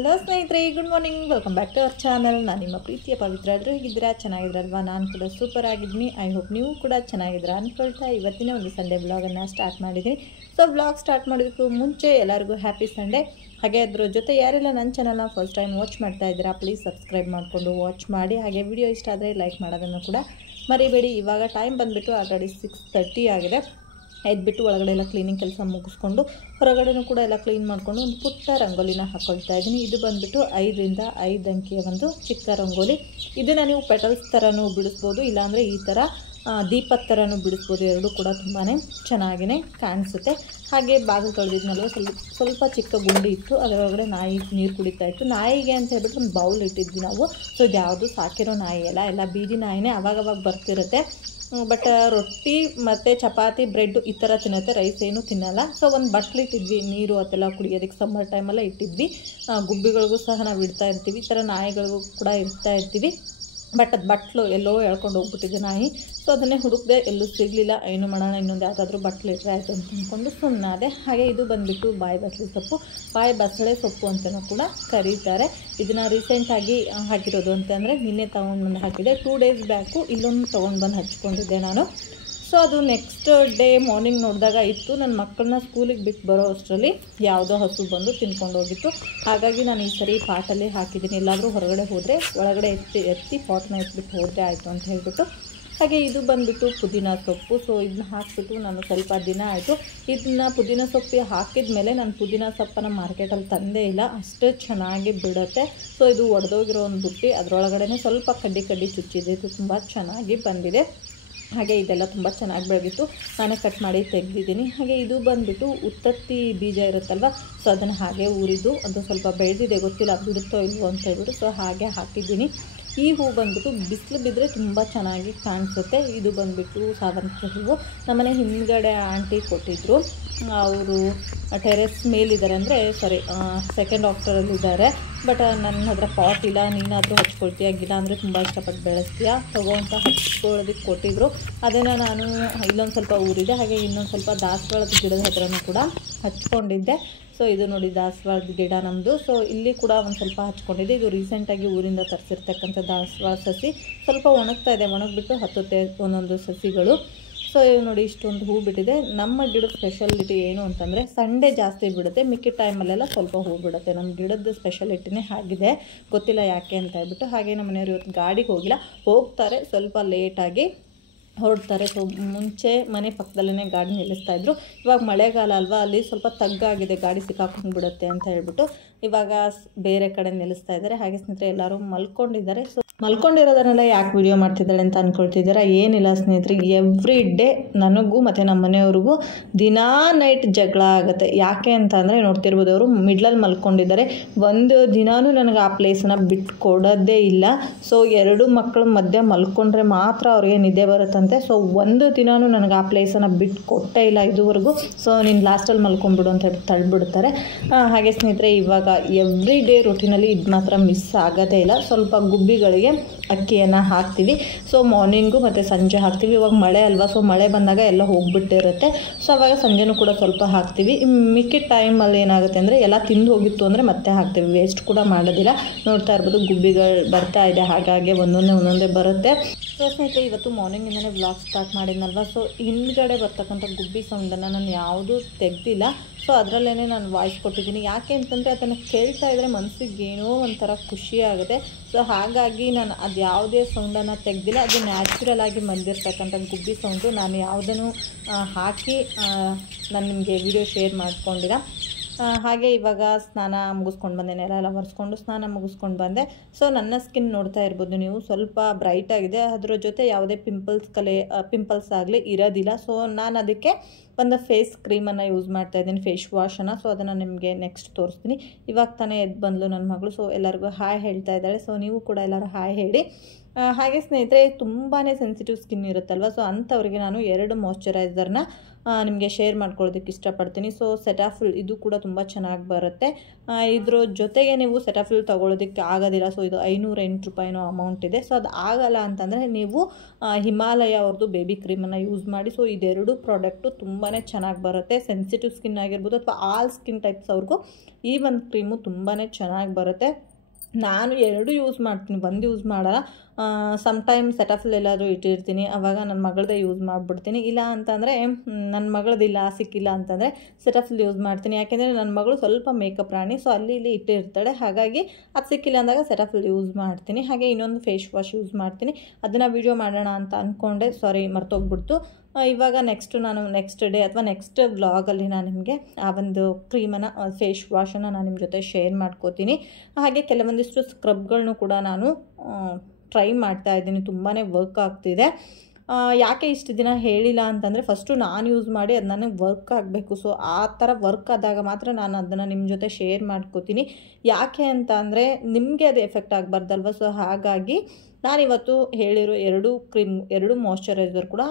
Hello ಸ್ನೇಹಿತರೆ, good morning. Welcome back to our channel. ನಾನು ನಿಮ್ಮ ಪ್ರೀತಿಯ ಪವಿತ್ರ. ಎಲ್ಲರೂ ಹೇಗಿದ್ದೀರಾ? ಚೆನ್ನಾಗಿದ್ರಲ್ವಾ? ನಾನು ಕೂಡ ಸೂಪರ್ ಆಗಿದ್ದೀನಿ. ಐ ಹೋಪ್ ನೀವು ಕೂಡ ಚೆನ್ನಾಗಿದ್ದೀರಾ ಅಂದ್ಕೊಳ್ತಾ ಇವತ್ತಿನ ಒಂದು ಸಂಡೇ ಬ್ಲಾಗನ್ನು ಸ್ಟಾರ್ಟ್ ಮಾಡಿದ್ದೀನಿ. ಸೊ ಬ್ಲಾಗ್ ಸ್ಟಾರ್ಟ್ ಮಾಡೋದಕ್ಕೂ ಮುಂಚೆ ಎಲ್ಲರಿಗೂ ಹ್ಯಾಪಿ ಸಂಡೇ. ಹಾಗೆ ಅದ್ರ ಜೊತೆ ಯಾರೆಲ್ಲ ನನ್ನ ಚಾನಲ್ನ ಫಸ್ಟ್ ಟೈಮ್ ವಾಚ್ ಮಾಡ್ತಾ ಇದ್ದೀರಾ, ಪ್ಲೀಸ್ ಸಬ್ಸ್ಕ್ರೈಬ್ ಮಾಡಿಕೊಂಡು ವಾಚ್ ಮಾಡಿ. ಹಾಗೆ ವಿಡಿಯೋ ಇಷ್ಟ ಆದರೆ ಲೈಕ್ ಮಾಡೋದನ್ನು ಕೂಡ ಮರಿಬೇಡಿ. ಇವಾಗ ಟೈಮ್ ಬಂದುಬಿಟ್ಟು ಆಲ್ರೆಡಿ 6:30 ಆಗಿದೆ. ಎದ್ಬಿಟ್ಟು ಒಳಗಡೆ ಎಲ್ಲ ಕ್ಲೀನಿಂಗ್ ಕೆಲಸ ಮುಗಿಸ್ಕೊಂಡು ಹೊರಗಡೆನೂ ಕೂಡ ಎಲ್ಲ ಕ್ಲೀನ್ ಮಾಡಿಕೊಂಡು ಒಂದು ಪುಟ್ಟ ರಂಗೋಲಿನ ಹಾಕ್ಕೊಳ್ತಾ ಇದ್ದೀನಿ. ಇದು ಬಂದುಬಿಟ್ಟು 5ರಿಂದ 5 ಅಂಕಿಯ ಒಂದು ಚಿಕ್ಕ ರಂಗೋಲಿ. ಇದನ್ನು ನೀವು ಪೆಟಲ್ಸ್ ಥರನೂ ಬಿಡಿಸ್ಬೋದು, ಇಲ್ಲಾಂದರೆ ಈ ಥರ ದೀಪದ ಥರನೂ ಬಿಡಿಸ್ಬೋದು. ಎರಡೂ ಕೂಡ ತುಂಬಾ ಚೆನ್ನಾಗಿಯೇ ಕಾಣಿಸುತ್ತೆ. ಹಾಗೆ ಬಾಗಿಲು ತೊಳೆದಿದ್ನಲ್ವ, ಸ್ವಲ್ಪ ಚಿಕ್ಕ ಗುಂಡಿ ಇತ್ತು, ಅದರೊಳಗಡೆ ನಾಯಿ ನೀರು ಕುಡಿತಾ ಇತ್ತು. ನಾಯಿಗೆ ಅಂತ ಹೇಳ್ಬಿಟ್ಟು ಒಂದು ಬೌಲ್ ಇಟ್ಟಿದ್ವಿ ನಾವು. ಸೊ ಇದು ಯಾವುದು ಸಾಕಿರೋ ನಾಯಿ ಎಲ್ಲ ಬೀದಿ ನಾಯಿನೇ, ಅವಾಗವಾಗ ಬರ್ತಿರುತ್ತೆ. ಬಟ್ ರೊಟ್ಟಿ ಮತ್ತು ಚಪಾತಿ ಬ್ರೆಡ್ ಈ ಥರ ತಿನ್ನುತ್ತೆ, ರೈಸ್ ಏನೂ ತಿನ್ನಲ್ಲ. ಸೊ ಒಂದು ಬಟ್ಲು ಇಟ್ಟಿದ್ವಿ, ನೀರು ಅದೆಲ್ಲ ಕುಡಿಯೋದಕ್ಕೆ ಸಮ್ಮರ್ ಟೈಮಲ್ಲೇ ಇಟ್ಟಿದ್ವಿ. ಗುಬ್ಬಿಗಳಿಗೂ ಸಹ ನಾವು ಇಡ್ತಾ ಇರ್ತೀವಿ, ಈ ಥರ ನಾಯಿಗಳಿಗೂ ಕೂಡ ಇಡ್ತಾ ಇರ್ತೀವಿ. ಬಟ್ ಅದು ಬಟ್ಲು ಎಲ್ಲೋ ಎಳ್ಕೊಂಡು ಹೋಗ್ಬಿಟ್ಟಿದೆ ನಾಯಿ. ಸೊ ಅದನ್ನೇ ಹುಡುಕ್ದೆ, ಎಲ್ಲೂ ಸಿಗಲಿಲ್ಲ. ಏನು ಮಾಡೋಣ, ಇನ್ನೊಂದು ಯಾವುದಾದ್ರೂ ಬಟ್ಲು ಇಟ್ಟರೆ ಆಯಿತು ಅಂತ ಅಂದ್ಕೊಂಡು ಸುಮ್ಮನಾದೆ. ಹಾಗೆ ಇದು ಬಂದುಬಿಟ್ಟು ಬಾಯಿ ಬಸಳೆ ಸೊಪ್ಪು, ಬಾಯಿ ಬಸಳೆ ಸೊಪ್ಪು ಅಂತಲೂ ಕೂಡ ಕರೀತಾರೆ. ಇದನ್ನು ರೀಸೆಂಟಾಗಿ ಹಾಕಿರೋದು ಅಂತಂದರೆ ನಿನ್ನೆ ತೊಗೊಂಡ್ಬಂದು ಹಾಕಿದೆ. 2 ಡೇಸ್ ಬ್ಯಾಕು ಇಲ್ಲೊಂದು ತೊಗೊಂಡು ಬಂದು ಹಚ್ಕೊಂಡಿದ್ದೆ ನಾನು. ಸೊ ಅದು ನೆಕ್ಸ್ಟ್ ಡೇ ಮಾರ್ನಿಂಗ್ ನೋಡಿದಾಗ ಇತ್ತು. ನನ್ನ ಮಕ್ಕಳನ್ನ ಸ್ಕೂಲಿಗೆ ಬಿಟ್ಟು ಬರೋ ಅಷ್ಟರಲ್ಲಿ ಯಾವುದೋ ಹಸು ಬಂದು ತಿನ್ಕೊಂಡು ಹೋಗಿತ್ತು. ಹಾಗಾಗಿ ನಾನು ಈ ಸರಿ ಪಾಟಲ್ಲಿ ಹಾಕಿದ್ದೀನಿ. ಎಲ್ಲಾದರೂ ಹೊರಗಡೆ ಹೋದರೆ ಒಳಗಡೆ ಎತ್ತಿ ಪಾಟನ್ನ ಎತ್ಬಿಟ್ಟು ಹೋದರೆ ಆಯಿತು ಅಂತ ಹೇಳ್ಬಿಟ್ಟು. ಹಾಗೆ ಇದು ಬಂದುಬಿಟ್ಟು ಪುದೀನ ಸೊಪ್ಪು. ಸೊ ಇದನ್ನ ಹಾಕಿಬಿಟ್ಟು ನಾನು ಸ್ವಲ್ಪ ದಿನ ಆಯಿತು. ಇದನ್ನ ಪುದೀನ ಸೊಪ್ಪು ಹಾಕಿದ ಮೇಲೆ ನಾನು ಪುದೀನ ಸೊಪ್ಪನ್ನು ಮಾರ್ಕೆಟಲ್ಲಿ ತಂದೇ ಇಲ್ಲ, ಅಷ್ಟು ಚೆನ್ನಾಗಿ ಬಿಡುತ್ತೆ. ಸೊ ಇದು ಒಡೆದೋಗಿರೋ ಒಂದು ಬುಟ್ಟಿ, ಅದರೊಳಗಡೆ ಸ್ವಲ್ಪ ಕಡ್ಡಿ ಚುಚ್ಚಿದೆ. ಇದು ತುಂಬ ಚೆನ್ನಾಗಿ ಬಂದಿದೆ. ಹಾಗೆ ಇದೆಲ್ಲ ತುಂಬ ಚೆನ್ನಾಗಿ ಬೆಳೆದಿತ್ತು, ನಾನೇ ಕಟ್ ಮಾಡಿ ತೆಗೆದಿದ್ದೀನಿ. ಹಾಗೆ ಇದು ಬಂದುಬಿಟ್ಟು ಉತ್ತತ್ತಿ ಬೀಜ ಇರುತ್ತಲ್ವ, ಸೊ ಅದನ್ನು ಹಾಗೆ ಊರಿದ್ದು, ಅದು ಸ್ವಲ್ಪ ಬೆಳೆದಿದೆ, ಗೊತ್ತಿಲ್ಲ ಬಿಡುತ್ತೋ ಇಲ್ವೋ ಅಂತ ಹೇಳ್ಬಿಟ್ಟು. ಸೊ ಹಾಗೆ ಹಾಕಿದ್ದೀನಿ. ಈ ಹೂ ಬಂದುಬಿಟ್ಟು ಬಿಸಿಲು ಬಿದ್ದರೆ ತುಂಬ ಚೆನ್ನಾಗಿ ಕಾಣಿಸುತ್ತೆ. ಇದು ಬಂದುಬಿಟ್ಟು ಸಾವಂತಿಗೆ ಹೂವು. ನಮ್ಮನೆ ಹಿಂದ್ಗಡೆ ಆಂಟಿ ಕೊಟ್ಟಿದ್ದರು. ಅವರು ಟೆರೆಸ್ ಮೇಲಿದ್ದಾರೆ, ಅಂದರೆ ಸೆಕೆಂಡ್ ಆಫ್ಟರಲ್ಲಿದ್ದಾರೆ. ಬಟ್ ನನ್ನ ಹತ್ರ ಪಾಟ್ ಇಲ್ಲ, ನೀನಾದರೂ ಹಚ್ಕೊಳ್ತೀಯ, ಗಿಡ ಅಂದರೆ ತುಂಬ ಇಷ್ಟಪಟ್ಟು ಬೆಳೆಸ್ತೀಯ, ತಗೋಂತ ಹಚ್ಕೊಳ್ಳೋದಕ್ಕೆ ಕೊಟ್ಟಿದ್ದರು. ಅದನ್ನು ನಾನು ಇಲ್ಲೊಂದು ಸ್ವಲ್ಪ ಊರಿದೆ. ಹಾಗೆ ಇನ್ನೊಂದು ಸ್ವಲ್ಪ ದಾಸವಾಳದ ಗಿಡದ ಹತ್ರನೂ ಕೂಡ ಹಚ್ಕೊಂಡಿದ್ದೆ. ಸೊ ಇದು ನೋಡಿ ದಾಸವಾಳದ ಗಿಡ ನಮ್ಮದು. ಸೊ ಇಲ್ಲಿ ಕೂಡ ಒಂದು ಸ್ವಲ್ಪ ಹಚ್ಕೊಂಡಿದ್ದೆ. ಇದು ರೀಸೆಂಟಾಗಿ ಊರಿಂದ ತರಿಸಿರ್ತಕ್ಕಂಥ ದಾಸವಾಳ ಸಸಿ. ಸ್ವಲ್ಪ ಒಣಗ್ತಾ ಇದೆ, ಒಣಗಿಬಿಟ್ಟು ಹತ್ತುತ್ತೆ ಒಂದೊಂದು ಸಸಿಗಳು. ಸೊ ಇವು ನೋಡಿ ಇಷ್ಟೊಂದು ಹೂ ಬಿಟ್ಟಿದೆ. ನಮ್ಮ ಗಿಡದ ಸ್ಪೆಷಾಲಿಟಿ ಏನು ಅಂತಂದರೆ ಸಂಡೇ ಜಾಸ್ತಿ ಬಿಡುತ್ತೆ, ಮಿಕ್ಕಿದ ಟೈಮಲ್ಲೆಲ್ಲ ಸ್ವಲ್ಪ ಹೂ ಬಿಡುತ್ತೆ. ನಮ್ಮ ಗಿಡದ ಸ್ಪೆಷಾಲಿಟಿನೇ ಆಗಿದೆ, ಗೊತ್ತಿಲ್ಲ ಯಾಕೆ ಅಂತ ಹೇಳ್ಬಿಟ್ಟು. ಹಾಗೆ ನಮ್ಮ ಮನೆಯವರು ಇವತ್ತು ಗಾಡಿಗೆ ಹೋಗಿಲ್ಲ, ಹೋಗ್ತಾರೆ ಸ್ವಲ್ಪ ಲೇಟಾಗಿ ಹೊರಡ್ತಾರೆ. ಸೊ ಮುಂಚೆ ಮನೆ ಪಕ್ಕದಲ್ಲೇ ಗಾಡಿ ನಿಲ್ಲಿಸ್ತಾಯಿದ್ರು. ಇವಾಗ ಮಳೆಗಾಲ ಅಲ್ವಾ, ಅಲ್ಲಿ ಸ್ವಲ್ಪ ತಗ್ಗಾಗಿದೆ, ಗಾಡಿ ಸಿಕ್ಕಾಕೊಂಡು ಬಿಡುತ್ತೆ ಅಂತ ಹೇಳ್ಬಿಟ್ಟು ಇವಾಗ ಬೇರೆ ಕಡೆ ನಿಲ್ಲಿಸ್ತಾ ಇದ್ದಾರೆ. ಹಾಗೆ ಸ್ನೇಹಿತರೆ ಎಲ್ಲರೂ ಮಲ್ಕೊಂಡಿದ್ದಾರೆ. ಸೊ ಮಲ್ಕೊಂಡಿರೋದನ್ನೆಲ್ಲ ಯಾಕೆ ವಿಡಿಯೋ ಮಾಡ್ತಿದ್ದಾಳೆ ಅಂತ ಅಂದ್ಕೊಳ್ತಿದ್ದೀರಾ? ಏನಿಲ್ಲ ಸ್ನೇಹಿತರೆ, ಎವ್ರಿ ಡೇ ನನಗೂ ಮತ್ತು ನಮ್ಮ ಮನೆಯವ್ರಿಗೂ ದಿನಾ ನೈಟ್ ಜಗಳ ಆಗುತ್ತೆ. ಯಾಕೆ ಅಂತ ಅಂದರೆ ನೋಡ್ತಿರ್ಬೋದು, ಅವರು ಮಿಡ್ಲಲ್ಲಿ ಮಲ್ಕೊಂಡಿದ್ದಾರೆ. ಒಂದು ದಿನಾನೂ ನನಗೆ ಆ ಪ್ಲೇಸನ್ನು ಬಿಟ್ಟು ಕೊಡೋದೇ ಇಲ್ಲ. ಸೊ 2 ಮಕ್ಕಳ ಮಧ್ಯೆ ಮಲ್ಕೊಂಡ್ರೆ ಮಾತ್ರ ಅವ್ರಿಗೆ ನಿದ್ದೆ ಬರುತ್ತಂತೆ. ಸೊ ಒಂದು ದಿನಾನೂ ನನಗೆ ಆ ಪ್ಲೇಸನ್ನು ಬಿಟ್ಟು ಕೊಟ್ಟೇ ಇಲ್ಲ ಇದುವರೆಗೂ. ಸೊ ನೀನು ಲಾಸ್ಟಲ್ಲಿ ಮಲ್ಕೊಂಡ್ಬಿಡು ಅಂತ ಹೇಳಿ ತಳ್ಳಿಬಿಡ್ತಾರೆ. ಹಾಗೆ ಸ್ನೇಹಿತರೆ ಇವಾಗ ಎವ್ರಿ ಡೇ ರೂಟೀನಲ್ಲಿ ಇದು ಮಾತ್ರ ಮಿಸ್ ಆಗೋದೇ ಇಲ್ಲ. ಸ್ವಲ್ಪ ಗುಬ್ಬಿಗಳಿಗೆ ಅಕ್ಕಿಯನ್ನು ಹಾಕ್ತೀವಿ. ಸೊ ಮಾರ್ನಿಂಗು ಮತ್ತು ಸಂಜೆ ಹಾಕ್ತೀವಿ. ಇವಾಗ ಮಳೆ ಅಲ್ವಾ, ಸೊ ಮಳೆ ಬಂದಾಗ ಎಲ್ಲ ಹೋಗಿಬಿಟ್ಟಿರುತ್ತೆ. ಸೊ ಅವಾಗ ಸಂಜೆನೂ ಕೂಡ ಸ್ವಲ್ಪ ಹಾಕ್ತೀವಿ. ಮಿಕ್ಕಿದ ಟೈಮಲ್ಲಿ ಏನಾಗುತ್ತೆ ಅಂದರೆ ಎಲ್ಲ ತಿಂದು ಹೋಗಿತ್ತು ಅಂದರೆ ಮತ್ತೆ ಹಾಕ್ತೀವಿ, ವೇಸ್ಟ್ ಕೂಡ ಮಾಡೋದಿಲ್ಲ. ನೋಡ್ತಾ ಇರ್ಬೋದು ಗುಬ್ಬಿಗಳು ಬರ್ತಾ ಇದೆ, ಹಾಗಾಗಿ ಒಂದೊಂದೇ ಬರುತ್ತೆ. ಸೊ ಸ್ನೇಹಿತರೆ ಇವತ್ತು ಮಾರ್ನಿಂಗಿಂದನೇ ವ್ಲಾಗ್ ಸ್ಟಾರ್ಟ್ ಮಾಡಿದ್ನಲ್ವ, ಸೊ ಹಿಂದ್ಗಡೆ ಬರ್ತಕ್ಕಂಥ ಗುಬ್ಬಿ ಸೌಂಡನ್ನು ನಾನು ಯಾವುದೂ ತೆಗೆದಿಲ್ಲ. ಸೊ ಅದರಲ್ಲೇ ನಾನು ವಾಯ್ಸ್ ಕೊಟ್ಟಿದ್ದೀನಿ. ಯಾಕೆ ಅಂತಂದರೆ ಅದನ್ನು ಕೇಳ್ತಾ ಇದ್ದರೆ ಮನಸ್ಸಿಗೆ ಏನೋ ಒಂಥರ ಖುಷಿ ಆಗುತ್ತೆ. ಸೊ ಹಾಗಾಗಿ ನಾನು ಅದು ಯಾವುದೇ ಸೌಂಡನ್ನು ತೆಗೆದಿಲ್ಲ. ಅದು ನ್ಯಾಚುರಲ್ ಆಗಿ ಬಂದಿರತಕ್ಕಂಥ ಗುಬ್ಬಿ ಸೌಂಡು. ನಾನು ಯಾವುದನ್ನು ಹಾಕಿ ನಾನು ನಿಮಗೆ ವಿಡಿಯೋ ಶೇರ್ ಮಾಡ್ಕೊಂಡಿಲ್ಲ. ಹಾಗೆ ಇವಾಗ ಸ್ನಾನ ಮುಗಿಸ್ಕೊಂಡು ಬಂದೆ, ನೆಲ ಒರೆಸ್ಕೊಂಡು ಸ್ನಾನ ಮುಗಿಸ್ಕೊಂಡು ಬಂದೆ. ಸೊ ನನ್ನ ಸ್ಕಿನ್ ನೋಡ್ತಾ ಇರ್ಬೋದು ನೀವು, ಸ್ವಲ್ಪ ಬ್ರೈಟ್ ಆಗಿದೆ. ಅದರ ಜೊತೆ ಯಾವುದೇ ಪಿಂಪಲ್ಸ್ ಆಗಲಿ ಇರೋದಿಲ್ಲ. ಸೊ ನಾನು ಅದಕ್ಕೆ ಒಂದು ಫೇಸ್ ಕ್ರೀಮನ್ನು ಯೂಸ್ ಮಾಡ್ತಾಯಿದ್ದೀನಿ, ಫೇಸ್ ವಾಶನ್ನು. ಸೊ ಅದನ್ನು ನಿಮಗೆ ನೆಕ್ಸ್ಟ್ ತೋರಿಸ್ತೀನಿ. ಇವಾಗ ತಾನೇ ಎದ್ದು ಬಂದಳು ನನ್ನ ಮಗಳು. ಸೊ ಎಲ್ಲರಿಗೂ ಹಾಯ್ ಹೇಳ್ತಾ ಇದ್ದಾಳೆ. ಸೊ ನೀವು ಕೂಡ ಎಲ್ಲರೂ ಹಾಯ್ ಹೇಳಿ. ಹಾಗೆ ಸ್ನೇಹಿತರೆ ತುಂಬಾ ಸೆನ್ಸಿಟಿವ್ ಸ್ಕಿನ್ ಇರುತ್ತಲ್ವ, ಸೊ ಅಂಥವ್ರಿಗೆ ನಾನು 2 ಮಾಯ್ಶ್ಚರೈಸರ್ನ ನಿಮಗೆ ಶೇರ್ ಮಾಡ್ಕೊಳ್ಳೋದಕ್ಕೆ ಇಷ್ಟಪಡ್ತೀನಿ. ಸೊ ಸೆಟಾಫಿಲ್ ಇದು ಕೂಡ ತುಂಬ ಚೆನ್ನಾಗಿ ಬರುತ್ತೆ. ಇದ್ರ ಜೊತೆಗೆ ನೀವು ಸೆಟಾಫಿಲ್ ತೊಗೊಳೋದಕ್ಕೆ ಆಗೋದಿಲ್ಲ, ಸೊ ಇದು 508 ರೂಪಾಯಿನೋ ಅಮೌಂಟ್ ಇದೆ. ಸೊ ಅದು ಆಗಲ್ಲ ಅಂತಂದರೆ ನೀವು ಹಿಮಾಲಯ ಅವ್ರದ್ದು ಬೇಬಿ ಕ್ರೀಮನ್ನು ಯೂಸ್ ಮಾಡಿ. ಸೊ ಇದೆರಡು ಪ್ರಾಡಕ್ಟು ತುಂಬಾ ಚೆನ್ನಾಗಿ ಬರುತ್ತೆ. ಸೆನ್ಸಿಟಿವ್ ಸ್ಕಿನ್ ಆಗಿರ್ಬೋದು ಅಥವಾ ಆಲ್ ಸ್ಕಿನ್ ಟೈಪ್ಸ್ ಅವ್ರಿಗೂ ಈ ಒಂದು ಕ್ರೀಮು ತುಂಬಾ ಚೆನ್ನಾಗಿ ಬರುತ್ತೆ. ನಾನು 2 ಯೂಸ್ ಮಾಡ್ತೀನಿ, 1 ಯೂಸ್ ಮಾಡಲ್ಲ. ಸಮ್ಟೈಮ್ ಸೆಟಾಫಿಲ್ ಎಲ್ಲಾದರೂ ಇಟ್ಟಿರ್ತೀನಿ, ಆವಾಗ ನನ್ನ ಮಗಳದೇ ಯೂಸ್ ಮಾಡಿಬಿಡ್ತೀನಿ. ಇಲ್ಲ ಅಂತಂದರೆ ನನ್ನ ಮಗಳದಿಲ್ಲ ಸಿಕ್ಕಿಲ್ಲ ಅಂತಂದರೆ ಸೆಟಾಫಿಲ್ ಯೂಸ್ ಮಾಡ್ತೀನಿ. ಯಾಕೆಂದರೆ ನನ್ನ ಮಗಳು ಸ್ವಲ್ಪ ಮೇಕಪ್ ರಾಣಿ, ಸೊ ಅಲ್ಲಿ ಇಲ್ಲಿ ಇಟ್ಟಿರ್ತಾಳೆ, ಹಾಗಾಗಿ ಅದು ಸಿಕ್ಕಿಲ್ಲ ಅಂದಾಗ ಸೆಟಾಫಿಲ್ ಯೂಸ್ ಮಾಡ್ತೀನಿ. ಹಾಗೆ ಇನ್ನೊಂದು ಫೇಸ್ ವಾಶ್ ಯೂಸ್ ಮಾಡ್ತೀನಿ, ಅದನ್ನು ವಿಡಿಯೋ ಮಾಡೋಣ ಅಂತ ಅಂದ್ಕೊಂಡೆ, ಸಾರಿ ಮರ್ತೋಗ್ಬಿಡ್ತು. ಇವಾಗ ನಾನು ನೆಕ್ಸ್ಟ್ ಡೇ ಅಥವಾ ನೆಕ್ಸ್ಟ್ ವ್ಲಾಗಲ್ಲಿ ನಾನು ನಿಮಗೆ ಆ ಒಂದು ಕ್ರೀಮನ್ನು ಫೇಸ್ ವಾಶನ್ನು ನಾನು ನಿಮ್ಮ ಜೊತೆ ಶೇರ್ ಮಾಡ್ಕೋತೀನಿ. ಹಾಗೆ ಕೆಲವೊಂದಿಷ್ಟು ಸ್ಕ್ರಬ್ಗಳನ್ನೂ ಕೂಡ ನಾನು ಟ್ರೈ ಮಾಡ್ತಾ ಇದ್ದೀನಿ, ತುಂಬಾ ವರ್ಕ್ ಆಗ್ತಿದೆ. ಯಾಕೆ ಇಷ್ಟು ದಿನ ಹೇಳಿಲ್ಲ ಅಂತಂದರೆ ಫಸ್ಟು ನಾನು ಯೂಸ್ ಮಾಡಿ ಅದು ನನಗೆ ವರ್ಕ್ ಆಗಬೇಕು. ಸೊ ಆ ಥರ ವರ್ಕ್ ಆದಾಗ ಮಾತ್ರ ನಾನು ಅದನ್ನು ನಿಮ್ಮ ಜೊತೆ ಶೇರ್ ಮಾಡ್ಕೋತೀನಿ. ಯಾಕೆ ಅಂತ ಅಂದರೆ ನಿಮಗೆ ಅದು ಎಫೆಕ್ಟ್ ಆಗಬಾರ್ದಲ್ವ. ಸೊ ಹಾಗಾಗಿ ನಾನಿವತ್ತು ಹೇಳಿರೋ 2 ಮಾಯ್ಶ್ಚರೈಸರ್ ಕೂಡ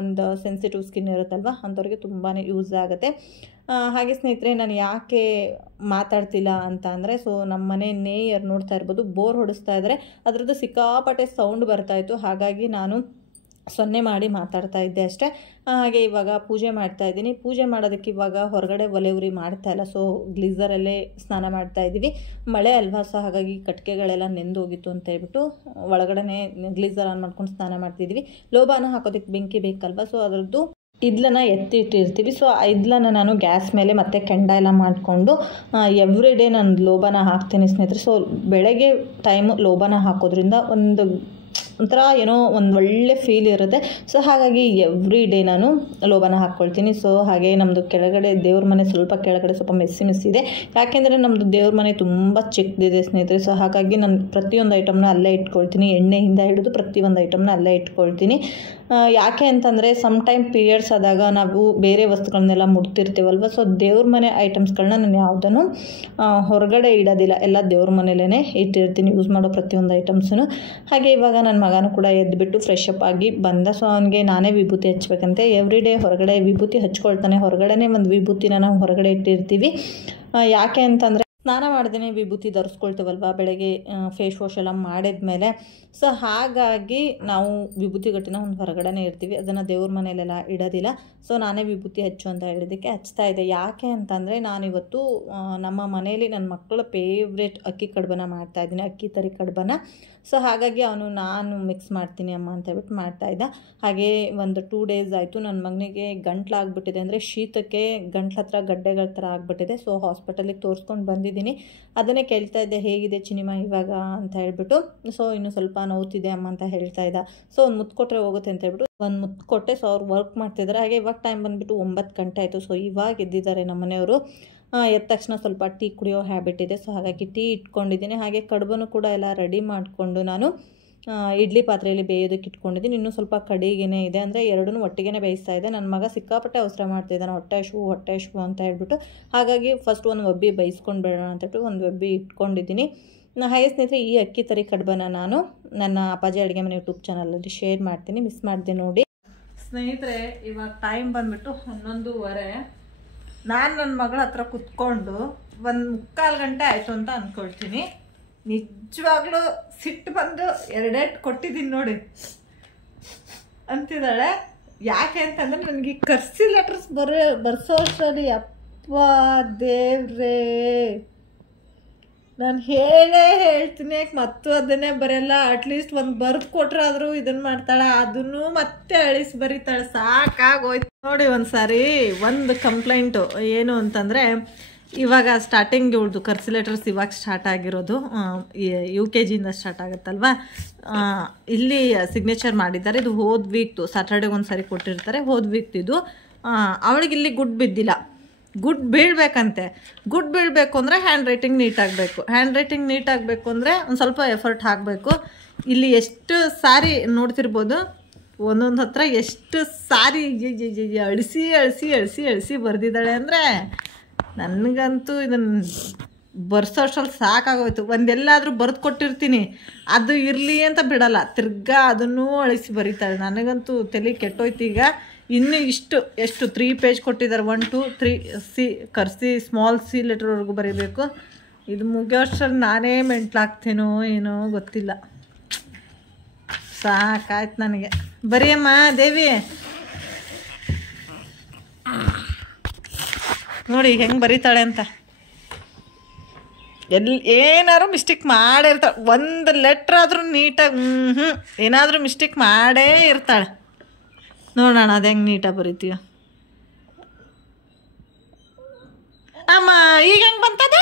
ಒಂದು ಸೆನ್ಸಿಟಿವ್ ಸ್ಕಿನ್ ಇರುತ್ತಲ್ವ ಅಂಥವ್ರಿಗೆ ತುಂಬಾ ಯೂಸ್ ಆಗುತ್ತೆ. ಹಾಗೆ ಸ್ನೇಹಿತರೆ, ನಾನು ಯಾಕೆ ಮಾತಾಡ್ತಿಲ್ಲ ಅಂತ ಅಂದರೆ, ಸೊ ನಮ್ಮ ಮನೆ ನೇಯರ್ ನೋಡ್ತಾ ಇರ್ಬೋದು, ಬೋರ್ ಹೊಡಿಸ್ತಾ ಇದ್ದಾರೆ, ಅದರದ್ದು ಸಿಕ್ಕಾಪಟ್ಟೆ ಸೌಂಡ್ ಬರ್ತಾಯಿತ್ತು. ಹಾಗಾಗಿ ನಾನು 0 ಮಾಡಿ ಮಾತಾಡ್ತಾ ಇದ್ದೆ ಅಷ್ಟೇ. ಹಾಗೆ ಇವಾಗ ಪೂಜೆ ಮಾಡ್ತಾ ಇದ್ದೀನಿ. ಪೂಜೆ ಮಾಡೋದಕ್ಕೆ ಇವಾಗ ಹೊರಗಡೆ ಒಲೆ ಉರಿ ಮಾಡ್ತಾ ಇಲ್ಲ, ಸೊ ಗ್ಲೀಸರಲ್ಲೇ ಸ್ನಾನ ಮಾಡ್ತಾ ಇದ್ದೀವಿ. ಮಳೆ ಅಲ್ವಾ, ಸೊ ಹಾಗಾಗಿ ಕಟ್ಟಿಗೆಗಳೆಲ್ಲ ನೆಂದೋಗಿತ್ತು ಅಂತ ಹೇಳ್ಬಿಟ್ಟು ಒಳಗಡೆ ಗ್ಲೀಸರ್ ಆನ್ ಮಾಡ್ಕೊಂಡು ಸ್ನಾನ ಮಾಡ್ತಿದ್ವಿ. ಲೋಬಾನ ಹಾಕೋದಕ್ಕೆ ಬೆಂಕಿ ಬೇಕಲ್ವ, ಸೊ ಅದರದ್ದು ಇದ್ಲನ್ನು ಎತ್ತಿ ಇಟ್ಟಿರ್ತೀವಿ. ಸೊ ಆ ಇದ್ಲನ್ನು ನಾನು ಗ್ಯಾಸ್ ಮೇಲೆ ಮತ್ತೆ ಕೆಂಡ ಎಲ್ಲ ಮಾಡಿಕೊಂಡು ಎವ್ರಿ ಡೇ ನಾನು ಲೋಬಾನ ಹಾಕ್ತೀನಿ ಸ್ನೇಹಿತರೆ. ಸೊ ಬೆಳಗ್ಗೆ ಟೈಮು ಲೋಬಾನ ಹಾಕೋದ್ರಿಂದ ಒಂಥರ ಏನೋ ಒಂದು ಒಳ್ಳೆ ಫೀಲ್ ಇರುತ್ತೆ. ಸೊ ಹಾಗಾಗಿ ಎವ್ರಿ ಡೇ ನಾನು ಲೋಬಾನ ಹಾಕ್ಕೊಳ್ತೀನಿ. ಸೊ ಹಾಗೆ ನಮ್ಮದು ಕೆಳಗಡೆ ದೇವ್ರ ಮನೆ ಸ್ವಲ್ಪ ಮೆಸ್ಸಿ ಇದೆ, ಯಾಕೆಂದರೆ ನಮ್ಮದು ದೇವ್ರ ಮನೆ ತುಂಬ ಚಿಕ್ಕದಿದೆ ಸ್ನೇಹಿತರೆ. ಸೊ ಹಾಗಾಗಿ ನಾನು ಪ್ರತಿಯೊಂದು ಐಟಮ್ನ ಅಲ್ಲೇ ಇಟ್ಕೊಳ್ತೀನಿ, ಎಣ್ಣೆಯಿಂದ ಹಿಡಿದು ಪ್ರತಿಯೊಂದು ಐಟಮ್ನ ಅಲ್ಲೇ ಇಟ್ಕೊಳ್ತೀನಿ. ಯಾಕೆ ಅಂತಂದರೆ ಸಮ್ಟೈಮ್ ಪೀರಿಯಡ್ಸ್ ಆದಾಗ ನಾವು ಬೇರೆ ವಸ್ತುಗಳನ್ನೆಲ್ಲ ಮುಡ್ತಿರ್ತೀವಲ್ವ, ಸೊ ದೇವ್ರ ಮನೆ ಐಟಮ್ಸ್ಗಳನ್ನ ನಾನು ಯಾವುದನ್ನು ಹೊರಗಡೆ ಇಡೋದಿಲ್ಲ, ಎಲ್ಲ ದೇವ್ರ ಮನೇಲೇ ಇಟ್ಟಿರ್ತೀನಿ ಯೂಸ್ ಮಾಡೋ ಪ್ರತಿಯೊಂದು ಐಟಮ್ಸನ್ನು. ಹಾಗೆ ಇವಾಗ ನನ್ನ ಮಗನೂ ಕೂಡ ಎದ್ದುಬಿಟ್ಟು ಫ್ರೆಶ್ ಅಪ್ ಆಗಿ ಬಂದ. ಸೊ ಅವನಿಗೆ ನಾನೇ ವಿಭೂತಿ ಹಚ್ಬೇಕಂತೆ. ಎವ್ರಿ ಡೇ ಹೊರಗಡೆ ವಿಭೂತಿ ಹಚ್ಕೊಳ್ತಾನೆ, ಹೊರಗಡೆನೇ ಒಂದು ವಿಭೂತಿನ ನಾವು ಹೊರಗಡೆ ಇಟ್ಟಿರ್ತೀವಿ. ಯಾಕೆ ಅಂತಂದರೆ ಸ್ನಾನ ಮಾಡ್ದೇ ವಿಭೂತಿ ಧರಿಸ್ಕೊಳ್ತೀವಲ್ವ ಬೆಳಗ್ಗೆ ಫೇಸ್ ವಾಶ್ ಎಲ್ಲ ಮಾಡಿದ್ಮೇಲೆ. ಸೊ ಹಾಗಾಗಿ ನಾವು ವಿಭೂತಿ ಗಟ್ಟಿನ ಒಂದು ಹೊರಗಡೆನೇ ಇರ್ತೀವಿ, ಅದನ್ನು ದೇವ್ರ ಮನೆಯಲ್ಲೆಲ್ಲ ಇಡೋದಿಲ್ಲ. ಸೊ ನಾನೇ ವಿಭೂತಿ ಹಚ್ಚು ಅಂತ ಹೇಳಿದ್ದಕ್ಕೆ ಹಚ್ತಾ ಇದೆ. ಯಾಕೆ ಅಂತಂದರೆ ನಾನಿವತ್ತು ನಮ್ಮ ಮನೆಯಲ್ಲಿ ನನ್ನ ಮಕ್ಕಳ ಫೇವ್ರೇಟ್ ಅಕ್ಕಿ ಕಡುಬನ ಮಾಡ್ತಾಯಿದ್ದೀನಿ, ಅಕ್ಕಿ ತರಿ ಕಡುಬನ. ಸೊ ಹಾಗಾಗಿ ನಾನು ಮಿಕ್ಸ್ ಮಾಡ್ತೀನಿ ಅಮ್ಮ ಅಂತ ಹೇಳ್ಬಿಟ್ಟು ಮಾಡ್ತಾಯಿದ್ದ. ಹಾಗೆ ಒಂದು 2 ಡೇಸ್ ಆಯಿತು ನನ್ನ ಮಗನಿಗೆ ಗಂಟ್ಲಾಗ್ಬಿಟ್ಟಿದೆ, ಅಂದರೆ ಶೀತಕ್ಕೆ ಗಂಟ್ಲ ಹತ್ರ ಗಡ್ಡೆಗಳ ಥರ ಆಗಿಬಿಟ್ಟಿದೆ. ಸೊ ಹಾಸ್ಪಿಟಲಿಗೆ ತೋರಿಸ್ಕೊಂಡು ಬಂದಿದ್ದೀನಿ. ಅದನ್ನೇ ಕೇಳ್ತಾ ಇದ್ದೆ, ಹೇಗಿದೆ ಚಿನಿಮಾ ಇವಾಗ ಅಂತ ಹೇಳ್ಬಿಟ್ಟು. ಸೊ ಇನ್ನೂ ಸ್ವಲ್ಪ ನೋವ್ತಿದೆ ಅಮ್ಮ ಅಂತ ಹೇಳ್ತಾ ಇದ್ದ. ಸೊ ಒಂದು ಮುತ್ತು ಕೊಟ್ಟರೆ ಹೋಗುತ್ತೆ ಅಂತ ಹೇಳ್ಬಿಟ್ಟು ಒಂದು ಮುತ್ತು ಕೊಟ್ಟೆ. ಸೊ ಅವ್ರು ವರ್ಕ್ ಮಾಡ್ತಿದ್ದಾರೆ. ಹಾಗೆ ಇವಾಗ ಟೈಮ್ ಬಂದುಬಿಟ್ಟು 9 ಗಂಟೆ ಆಯಿತು. ಸೊ ಇವಾಗ ಎದ್ದಿದ್ದಾರೆ ನಮ್ಮ ಮನೆಯವರು. ಎದ್ದ ತಕ್ಷಣ ಸ್ವಲ್ಪ ಟೀ ಕುಡಿಯೋ ಹ್ಯಾಬಿಟ್ ಇದೆ, ಸೊ ಹಾಗಾಗಿ ಟೀ ಇಟ್ಕೊಂಡಿದ್ದೀನಿ. ಹಾಗೆ ಕಡುಬನ್ನು ಕೂಡ ಎಲ್ಲ ರೆಡಿ ಮಾಡಿಕೊಂಡು ನಾನು ಇಡ್ಲಿ ಪಾತ್ರೆಯಲ್ಲಿ ಬೇಯೋದಕ್ಕೆ ಇಟ್ಕೊಂಡಿದ್ದೀನಿ. ಇನ್ನೂ ಸ್ವಲ್ಪ ಕಡಿಗೆನೇ ಇದೆ, ಅಂದರೆ ಎರಡನ್ನೂ ಒಟ್ಟಿಗೆ ಬೇಯಿಸ್ತಾ ಇದೆ. ನನ್ನ ಮಗ ಸಿಕ್ಕಾಪಟ್ಟೆ ಅವಸರ ಮಾಡ್ತಿದ್ದಾನೆ, ಹೊಟ್ಟೆ ಹಶು ಅಂತ ಹೇಳ್ಬಿಟ್ಟು. ಹಾಗಾಗಿ ಫಸ್ಟ್ ಒಂದು ಒಬ್ಬಿ ಬೇಯಿಸ್ಕೊಂಡು ಬೇಡೋಣ ಅಂತ ಹೇಳ್ಬಿಟ್ಟು ಒಂದು ಒಬ್ಬಿ ಇಟ್ಕೊಂಡಿದ್ದೀನಿ. ಹಾಗೆ ಸ್ನೇಹಿತರೆ, ಈ ಅಕ್ಕಿ ತರಿ ಕಡುಬನ ನಾನು ನನ್ನ ಅಪ್ಪಾಜಿ ಅಡುಗೆ ಮನೆ ಯೂಟ್ಯೂಬ್ ಚಾನಲಲ್ಲಿ ಶೇರ್ ಮಾಡ್ತೀನಿ, ಮಿಸ್ ಮಾಡಿದೆ ನೋಡಿ ಸ್ನೇಹಿತರೆ. ಇವಾಗ ಟೈಮ್ ಬಂದುಬಿಟ್ಟು 11:15. ನಾನು ನನ್ನ ಮಗಳ ಹತ್ರ ಕುತ್ಕೊಂಡು 1-3/4 ಗಂಟೆ ಆಯಿತು ಅಂತ ಅಂದ್ಕೊಳ್ತೀನಿ. ನಿಜವಾಗ್ಲೂ ಸಿಟ್ಟು ಬಂದು 2 ಕೊಟ್ಟಿದ್ದೀನಿ ನೋಡಿ ಅಂತಿದ್ದಾಳೆ. ಯಾಕೆ ಅಂತಂದರೆ ನನಗೆ ಕರ್ಸಿ ಲೆಟರ್ಸ್ ಬರ್ಸೋ ಅಷ್ಟರಲ್ಲಿ ಅಪ್ಪ ದೇವ್ರೇ, ನಾನು ಹೇಳ್ತೀನಿ ಯಾಕೆ ಮತ್ತು ಅದನ್ನೇ ಬರೆಯಲ್ಲ. ಅಟ್ಲೀಸ್ಟ್ ಒಂದು ಬರ್ದು ಕೊಟ್ರಾದರೂ ಇದನ್ನು ಮಾಡ್ತಾಳೆ, ಅದನ್ನು ಮತ್ತೆ ಅಳಿಸಿ ಬರೀತಾಳೆ. ಸಾಕಾಗೋಯ್ತು ನೋಡಿ. ಒಂದು ಸಾರಿ ಒಂದು ಕಂಪ್ಲೇಂಟು ಏನು ಅಂತಂದರೆ, ಇವಾಗ ಸ್ಟಾರ್ಟಿಂಗ್ ಇವಳ್ದು ಕರ್ಸಿ ಲೆಟರ್ಸ್ ಇವಾಗ ಸ್ಟಾರ್ಟ್ ಆಗಿರೋದು, UKGಯಿಂದ ಸ್ಟಾರ್ಟ್ ಆಗುತ್ತಲ್ವ. ಇಲ್ಲಿ ಸಿಗ್ನೇಚರ್ ಮಾಡಿದ್ದಾರೆ. ಇದು ಹೋದ ವೀಕ್ದು ಸ್ಯಾಟರ್ಡೇಗೆ ಒಂದು ಸಾರಿ ಕೊಟ್ಟಿರ್ತಾರೆ, ಹೋದ ವೀಕ್ದು. ಅವಳಿಗೆ ಇಲ್ಲಿ ಗುಡ್ ಬಿದ್ದಿಲ್ಲ, ಗುಡ್ ಬೀಳಬೇಕಂತೆ. ಗುಡ್ ಬೀಳಬೇಕು ಅಂದರೆ ಹ್ಯಾಂಡ್ ರೈಟಿಂಗ್ ನೀಟಾಗಬೇಕು. ಹ್ಯಾಂಡ್ ರೈಟಿಂಗ್ ನೀಟಾಗಬೇಕು ಅಂದರೆ ಒಂದು ಸ್ವಲ್ಪ ಎಫರ್ಟ್ ಹಾಕಬೇಕು. ಇಲ್ಲಿ ಎಷ್ಟು ಸಾರಿ ನೋಡ್ತಿರ್ಬೋದು, ಒಂದೊಂದು ಹತ್ರ ಎಷ್ಟು ಸಾರಿ ಅಳಿಸಿ ಬರೆದಿದ್ದಾಳೆ ಅಂದರೆ ನನಗಂತೂ ಇದನ್ನು ಬರ್ಸೋ ಅಷ್ಟ್ರಲ್ಲಿ ಸಾಕಾಗೋಯ್ತು. ಒಂದೆಲ್ಲಾದರೂ ಬರೆದು ಕೊಟ್ಟಿರ್ತೀನಿ, ಅದು ಇರಲಿ ಅಂತ ಬಿಡಲ್ಲ, ತಿರ್ಗಾ ಅದನ್ನೂ ಅಳಿಸಿ ಬರೀತಾಳೆ. ನನಗಂತೂ ತಲೆ ಕೆಟ್ಟೋಯ್ತು. ಈಗ ಇನ್ನೂ ಎಷ್ಟು 3 ಪೇಜ್ ಕೊಟ್ಟಿದ್ದಾರೆ, 1 2 3 ಸಿ ಕರ್ಸಿ ಸ್ಮಾಲ್ ಸಿ ಲೆಟರ್ವರೆಗೂ ಬರೀಬೇಕು. ಇದು ಮುಗಿಯೋಷ್ಟರಲ್ಲಿ ನಾನೇ ಮೆಂಟ್ಲಾಗ್ತೀನೋ ಏನೋ ಗೊತ್ತಿಲ್ಲ. ಸಾಕಾಯ್ತು ನನಗೆ. ಬರೀಯಮ್ಮ ದೇವಿ, ನೋಡಿ ಹೆಂಗೆ ಬರೀತಾಳೆ ಅಂತ. ಏನಾದ್ರು ಮಿಸ್ಟೇಕ್ ಮಾಡೇ ಇರ್ತಾಳೆ. ಒಂದು ಲೆಟ್ರ್ ಆದರೂ ನೀಟಾಗಿ ಏನಾದರೂ ಮಿಸ್ಟೇಕ್ ಮಾಡೇ ಇರ್ತಾಳೆ. ನೋಡೋಣ ಅದು ಹೆಂಗೆ ನೀಟಾಗಿ ಬರೀತೀಯ. ಅಮ್ಮ ಈಗ ಹೆಂಗೆ ಬಂತದ?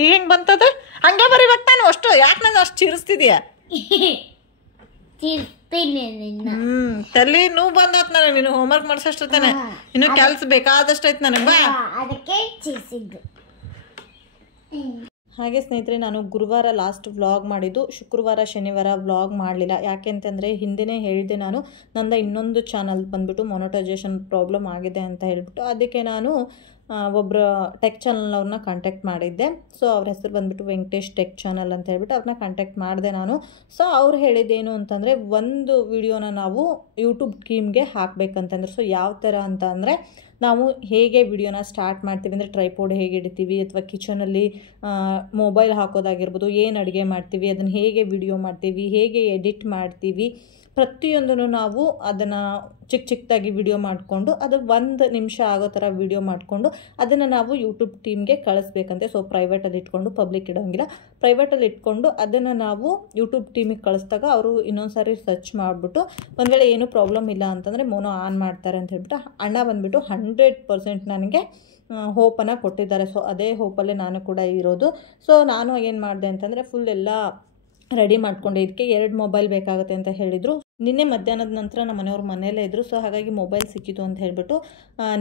ಈಗ ಹೆಂಗೆ ಬಂತದ? ಹಂಗೆ ಬರೀಬೇಕು ತಾನು ಅಷ್ಟು. ಯಾಕೆ ನಾನು ಅಷ್ಟು ಚಿರಿಸ್ತಿದೀಯ? ತಲೆ ನೋವು ಬಂದತ್ ನನಗೆ. ನೀನು ಹೋಮ್ವರ್ಕ್ ಮಾಡಿಸೋಷ್ಟು ತಾನೆ, ಇನ್ನು ಕೆಲಸ ಬೇಕಾದಷ್ಟು ಐತೆ ನನಗೆ. ಬಾ. ಹಾಗೆ ಸ್ನೇಹಿತರೆ, ನಾನು ಗುರುವಾರ ಲಾಸ್ಟ್ ವ್ಲಾಗ್ ಮಾಡಿದ್ದು, ಶುಕ್ರವಾರ ಶನಿವಾರ ವ್ಲಾಗ್ ಮಾಡಲಿಲ್ಲ. ಯಾಕೆಂತಂದರೆ ಹಿಂದಿನೇ ಹೇಳಿದೆ ನಾನು, ನಂದು ಇನ್ನೊಂದು ಚಾನಲ್ ಬಂದುಬಿಟ್ಟು ಮೊನಟೈಸೇಷನ್ ಪ್ರಾಬ್ಲಮ್ ಆಗಿದೆ ಅಂತ ಹೇಳ್ಬಿಟ್ಟು. ಅದಕ್ಕೆ ನಾನು ಒಬ್ಬರ ಟೆಕ್ ಚಾನಲ್ನವ್ರನ್ನ ಕಾಂಟ್ಯಾಕ್ಟ್ ಮಾಡಿದ್ದೆ. ಸೊ ಅವ್ರ ಹೆಸರು ಬಂದುಬಿಟ್ಟು ವೆಂಕಟೇಶ್ ಟೆಕ್ ಚಾನಲ್ ಅಂತ ಹೇಳ್ಬಿಟ್ಟು ಅವ್ರನ್ನ ಕಾಂಟ್ಯಾಕ್ಟ್ ಮಾಡಿದೆ ನಾನು. ಸೊ ಅವ್ರು ಹೇಳಿದ್ದೇನು ಅಂತಂದರೆ, ಒಂದು ವಿಡಿಯೋನ ನಾವು ಯೂಟ್ಯೂಬ್ ಟೀಮ್ಗೆ ಹಾಕಬೇಕಂತಂದ್ರೆ. ಸೊ ಯಾವ ಥರ ಅಂತ ಅಂದರೆ, ನಾವು ಹೇಗೆ ವಿಡಿಯೋನ ಸ್ಟಾರ್ಟ್ ಮಾಡ್ತೀವಿ ಅಂದರೆ, ಟ್ರೈಪೋಡ್ ಹೇಗೆ ಹಿಡಿತೀವಿ, ಅಥವಾ ಕಿಚನಲ್ಲಿ ಮೊಬೈಲ್ ಹಾಕೋದಾಗಿರ್ಬೋದು, ಏನು ಅಡುಗೆ ಮಾಡ್ತೀವಿ, ಅದನ್ನು ಹೇಗೆ ವಿಡಿಯೋ ಮಾಡ್ತೀವಿ, ಹೇಗೆ ಎಡಿಟ್ ಮಾಡ್ತೀವಿ, ಪ್ರತಿಯೊಂದನ್ನು ನಾವು ಅದನ್ನು ಚಿಕ್ಕದಾಗಿ ವಿಡಿಯೋ ಮಾಡಿಕೊಂಡು, ಅದು 1 ನಿಮಿಷ ಆಗೋ ಥರ ವಿಡಿಯೋ ಮಾಡಿಕೊಂಡು ಅದನ್ನು ನಾವು ಯೂಟ್ಯೂಬ್ ಟೀಮ್ಗೆ ಕಳಿಸ್ಬೇಕಂತೆ. ಸೊ ಪ್ರೈವೇಟಲ್ಲಿ ಇಟ್ಕೊಂಡು, ಪಬ್ಲಿಕ್ ಇಡೋಂಗಿಲ್ಲ, ಪ್ರೈವೇಟಲ್ಲಿ ಇಟ್ಕೊಂಡು ಅದನ್ನು ನಾವು ಯೂಟ್ಯೂಬ್ ಟೀಮಿಗೆ ಕಳಿಸಿದಾಗ ಅವರು ಇನ್ನೊಂದು ಸಾರಿ ಸರ್ಚ್ ಮಾಡಿಬಿಟ್ಟು ಒಂದು ವೇಳೆ ಏನೂ ಪ್ರಾಬ್ಲಮ್ ಇಲ್ಲ ಅಂತಂದರೆ ಮೋನೋ ಆನ್ ಮಾಡ್ತಾರೆ ಅಂತ ಹೇಳ್ಬಿಟ್ಟು ಅಣ್ಣ ಬಂದುಬಿಟ್ಟು 100% ನನಗೆ ಹೋಪನ್ನು ಕೊಟ್ಟಿದ್ದಾರೆ. ಸೊ ಅದೇ ಹೋಪಲ್ಲೇ ನಾನು ಕೂಡ ಇರೋದು. ಸೊ ನಾನು ಏನು ಮಾಡಿದೆ ಅಂತಂದರೆ, ಫುಲ್ ಎಲ್ಲ ರೆಡಿ ಮಾಡ್ಕೊಂಡೆ. ಇದಕ್ಕೆ 2 ಮೊಬೈಲ್ ಬೇಕಾಗುತ್ತೆ ಅಂತ ಹೇಳಿದರು. ನಿನ್ನೆ ಮಧ್ಯಾಹ್ನದ ನಂತರ ನಮ್ಮ ಮನೆಯವ್ರ ಮನೆಯಲ್ಲೇ ಇದ್ದರು. ಸೊ ಹಾಗಾಗಿ ಮೊಬೈಲ್ ಸಿಕ್ಕಿತು ಅಂತ ಹೇಳ್ಬಿಟ್ಟು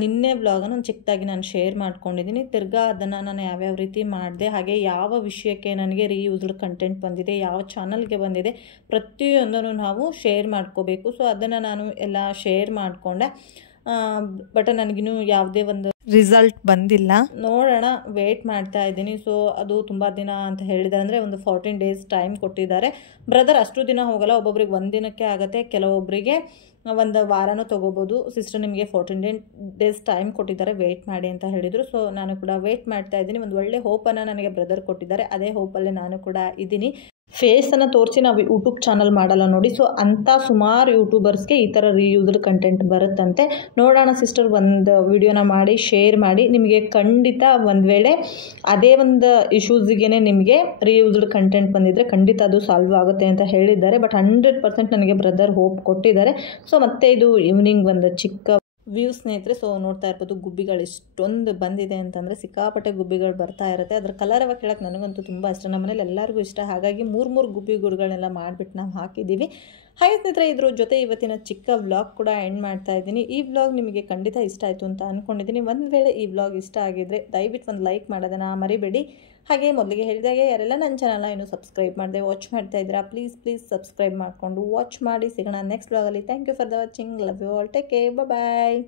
ನಿನ್ನೆ ವ್ಲಾಗನ್ನು ಒಂದು ಚಿಕ್ಕದಾಗಿ ನಾನು ಶೇರ್ ಮಾಡ್ಕೊಂಡಿದ್ದೀನಿ. ತಿರ್ಗಾ ಅದನ್ನು ನಾನು ಯಾವ್ಯಾವ ರೀತಿ ಮಾಡಿದೆ, ಹಾಗೆ ಯಾವ ವಿಷಯಕ್ಕೆ ನನಗೆ ರೀಯೂಸ್ಡ್ ಕಂಟೆಂಟ್ ಬಂದಿದೆ, ಯಾವ ಚಾನಲ್ಗೆ ಬಂದಿದೆ, ಪ್ರತಿಯೊಂದನ್ನು ನಾವು ಶೇರ್ ಮಾಡ್ಕೋಬೇಕು. ಸೊ ಅದನ್ನು ನಾನು ಎಲ್ಲ ಶೇರ್ ಮಾಡಿಕೊಂಡೆ. ಬಟ್ ನನಗಿನ್ನೂ ಯಾವುದೇ ಒಂದು ರಿಸಲ್ಟ್ ಬಂದಿಲ್ಲ. ನೋಡೋಣ, ವೇಟ್ ಮಾಡ್ತಾ ಇದ್ದೀನಿ. ಸೊ ಅದು ತುಂಬ ದಿನ ಅಂತ ಹೇಳಿದ್ದಾರೆ, ಅಂದರೆ ಒಂದು 14 ಡೇಸ್ ಟೈಮ್ ಕೊಟ್ಟಿದ್ದಾರೆ. ಬ್ರದರ್ ಅಷ್ಟು ದಿನ ಹೋಗಲ್ಲ, ಒಬ್ಬೊಬ್ರಿಗೆ 1 ದಿನಕ್ಕೆ ಆಗುತ್ತೆ, ಕೆಲವೊಬ್ಬರಿಗೆ 1 ವಾರನೂ ತೊಗೋಬೋದು. ಸಿಸ್ಟರ್ ನಿಮಗೆ 14 ಡೇಸ್ ಟೈಮ್ ಕೊಟ್ಟಿದ್ದಾರೆ, ವೇಟ್ ಮಾಡಿ ಅಂತ ಹೇಳಿದರು. ಸೊ ನಾನು ಕೂಡ ವೇಟ್ ಮಾಡ್ತಾ ಇದ್ದೀನಿ. ಒಂದು ಒಳ್ಳೆ ಹೋಪನ್ನು ನನಗೆ ಬ್ರದರ್ ಕೊಟ್ಟಿದ್ದಾರೆ, ಅದೇ ಹೋಪಲ್ಲೇ ನಾನು ಕೂಡ ಇದ್ದೀನಿ. ಫೇಸನ್ನು ತೋರಿಸಿ ನಾವು ಯೂಟ್ಯೂಬ್ ಚಾನಲ್ ಮಾಡಲ್ಲ ನೋಡಿ. ಸೊ ಅಂಥ ಸುಮಾರು ಯೂಟ್ಯೂಬರ್ಸ್ಗೆ ಈ ಥರ ರೀಯೂಸ್ಡ್ ಕಂಟೆಂಟ್ ಬರುತ್ತಂತೆ. ನೋಡೋಣ ಸಿಸ್ಟರ್, ಒಂದು ವಿಡಿಯೋನ ಮಾಡಿ ಶೇರ್ ಮಾಡಿ. ನಿಮಗೆ ಖಂಡಿತ ಒಂದು ವೇಳೆ ಅದೇ ಒಂದು ಇಶ್ಯೂಸಿಗೆ ನಿಮಗೆ ರೀಯೂಸ್ಡ್ ಕಂಟೆಂಟ್ ಬಂದಿದ್ದರೆ ಖಂಡಿತ ಅದು ಸಾಲ್ವ್ ಆಗುತ್ತೆ ಅಂತ ಹೇಳಿದ್ದಾರೆ. ಬಟ್ 100% ನನಗೆ ಬ್ರದರ್ ಹೋಪ್ ಕೊಟ್ಟಿದ್ದಾರೆ. ಸೊ ಮತ್ತೆ ಇದು ಈವ್ನಿಂಗ್ ಒಂದು ಚಿಕ್ಕ ವ್ಯೂ ಸ್ನೇಹಿತರೆ. ಸೊ ನೋಡ್ತಾ ಇರ್ಬೋದು, ಗುಬ್ಬಿಗಳು ಇಷ್ಟೊಂದು ಬಂದಿದೆ ಅಂತಂದರೆ, ಸಿಕ್ಕಾಪಟ್ಟೆ ಗುಬ್ಬಿಗಳು ಬರ್ತಾ ಇರುತ್ತೆ. ಅದ್ರ ಕಲರವ ಕೇಳಕ್ಕೆ ನನಗಂತೂ ತುಂಬ ಇಷ್ಟ, ನಮ್ಮ ಮನೇಲಿ ಎಲ್ಲರಿಗೂ ಇಷ್ಟ. ಹಾಗಾಗಿ 3 ಗುಬ್ಬಿಗಳುಗಳನ್ನೆಲ್ಲ ಮಾಡಿಬಿಟ್ಟು ನಾವು ಹಾಕಿದ್ದೀವಿ. ಹಾಗೆ ಸ್ನೇಹಿತರೆ, ಇದ್ರ ಜೊತೆ ಇವತ್ತಿನ ಚಿಕ್ಕ ವ್ಲಾಗ್ ಕೂಡ ಎಂಡ್ ಮಾಡ್ತಾ ಇದ್ದೀನಿ. ಈ ವ್ಲಾಗ್ ನಿಮಗೆ ಖಂಡಿತ ಇಷ್ಟ ಆಯಿತು ಅಂತ ಅಂದ್ಕೊಂಡಿದ್ದೀನಿ. ಒಂದು ವೇಳೆ ಈ ವ್ಲಾಗ್ ಇಷ್ಟ ಆಗಿದ್ದರೆ ದಯವಿಟ್ಟು ಒಂದು ಲೈಕ್ ಮಾಡೋದನ್ನು ಮರಿಬೇಡಿ. ಹಾಗೆ ಮೊದಲಿಗೆ ಹೇಳಿದಾಗೆ ಯಾರೆಲ್ಲ ನನ್ನ ಚಾನಲ್ನ ಇನ್ನೂ ಸಬ್ಸ್ಕ್ರೈಬ್ ಮಾಡದೆ ವಾಚ್ ಮಾಡ್ತಾ ಇದ್ದೀರಾ, ಪ್ಲೀಸ್ ಸಬ್ಸ್ಕ್ರೈಬ್ ಮಾಡಿಕೊಂಡು ವಾಚ್ ಮಾಡಿ. ಸಿಗೋಣ ನೆಕ್ಸ್ಟ್ ವ್ಲಾಗಲ್ಲಿ. Thank you for the watching. Love you all. Take care. Bye.